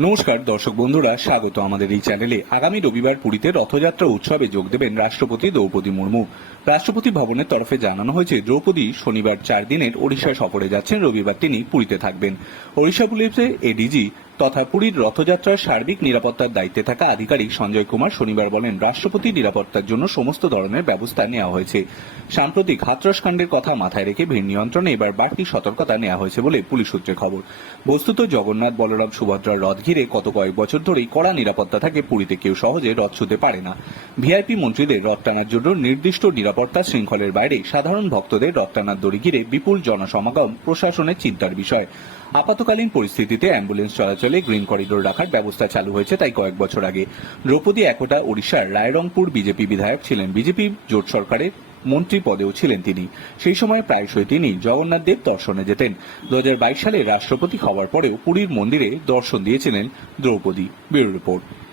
নমস্কার, দর্শক বন্ধুরা, স্বাগত আমাদের এই চ্যানেলে। আগামী রবিবার পুরীতে রথযাত্রা উৎসবে যোগ দেবেন রাষ্ট্রপতি দ্রৌপদী মুর্মু। রাষ্ট্রপতি ভবনের তরফে জানানো হয়েছে, দ্রৌপদী শনিবার চার দিনের ওড়িশা সফরে যাচ্ছেন। রবিবার তিনি পুরীতে থাকবেন। ওড়িশা পুলিশের এডিজি তথা পুরীর রথযাত্রার সার্বিক নিরাপত্তার দায়িত্বে থাকা আধিকারিক সঞ্জয় কুমার শনিবার বলেন, রাষ্ট্রপতি নিরাপত্তার জন্য সমস্ত ধরনের ব্যবস্থা নেওয়া হয়েছে। সাম্প্রতিক হাতরস কাণ্ডের কথা মাথায় রেখে ভিড় নিয়ন্ত্রণে এবার বাড়তি সতর্কতা নেওয়া হয়েছে বলে পুলিশ সূত্রে খবর। বস্তুত জগন্নাথ, বলরাম সুভদ্রার রথ ঘিরে গত কয়েক বছর ধরেই কড়া নিরাপত্তা থাকে পুরীতে, কেউ সহজে রথ ছুতে পারে না। ভিআইপি মন্ত্রীদের রথ টানার জন্য নির্দিষ্ট নিরাপত্তা শৃঙ্খলের বাইরে সাধারণ ভক্তদের রথ টানার দড়ি ঘিরে বিপুল জনসমাগম প্রশাসনের চিন্তার বিষয়। আপাতকালীন পরিস্থিতিতে অ্যাম্বুলেন্স চলাচলে গ্রিন করিডোর রাখার ব্যবস্থা চালু হয়েছে তাই কয়েক বছর আগে। দ্রৌপদী, একতা, ওড়িশার রায়রংপুর বিজেপি বিধায়ক ছিলেন বিজেপি, জোট সরকারের মন্ত্রী পদেও ছিলেন তিনি। সেই সময় প্রায়শই তিনি জগন্নাথ দেব দর্শনে যেতেন। দু হাজার বাইশ সালে রাষ্ট্রপতি হওয়ার পরেও পুরীর মন্দিরে দর্শন দিয়েছিলেন দ্রৌপদী। Bureau report.